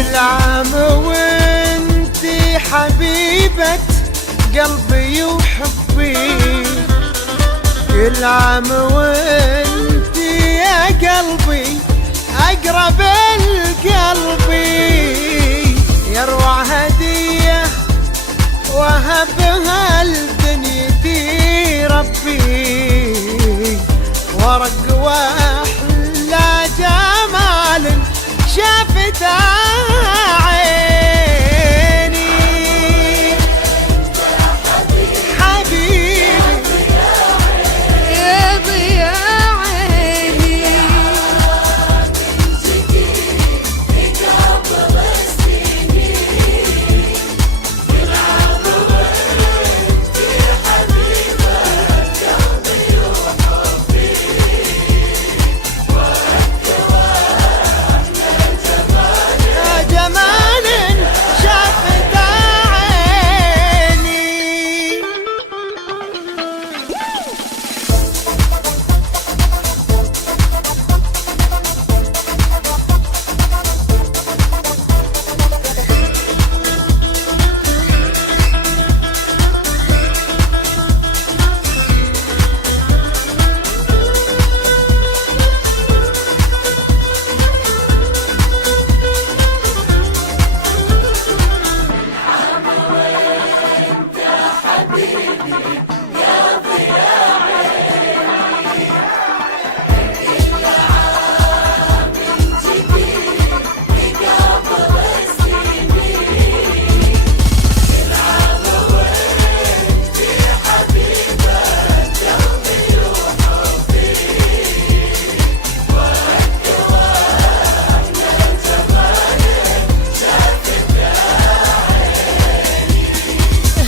كل عام وانتي حبيبة قلبي وحبي، كل عام وانتي يا قلبي أقرب القلبي، يروع هدية وهبها لدنيتي ربي، ورق واحلى جمال شافته عيني. حبيبي يا ضياء عيني، جمال شافته عيني.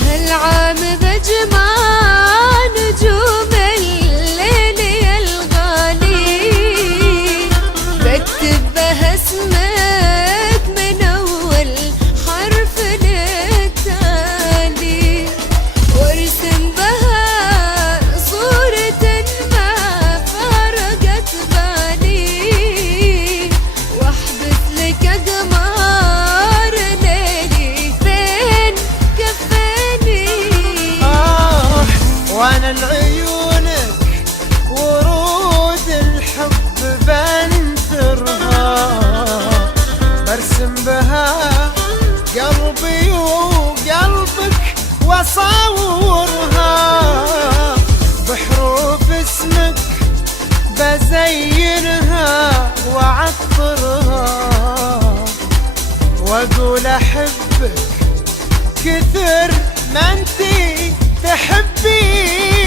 هالعام بجمع نجوم الليل يا الغالي، بكتب بها اسمك من أول حرف للتالي، وارسم بها صورة ما فرقت بالي، واحبس لك أقمار ليلي بين كفيني. وانا لعيونك ورود الحب بنثرها، برسم بها قلبي وقلبك واصورها، بحروف اسمك بزينها واعطرها، واقول احبك كثر ما انتي تحبي.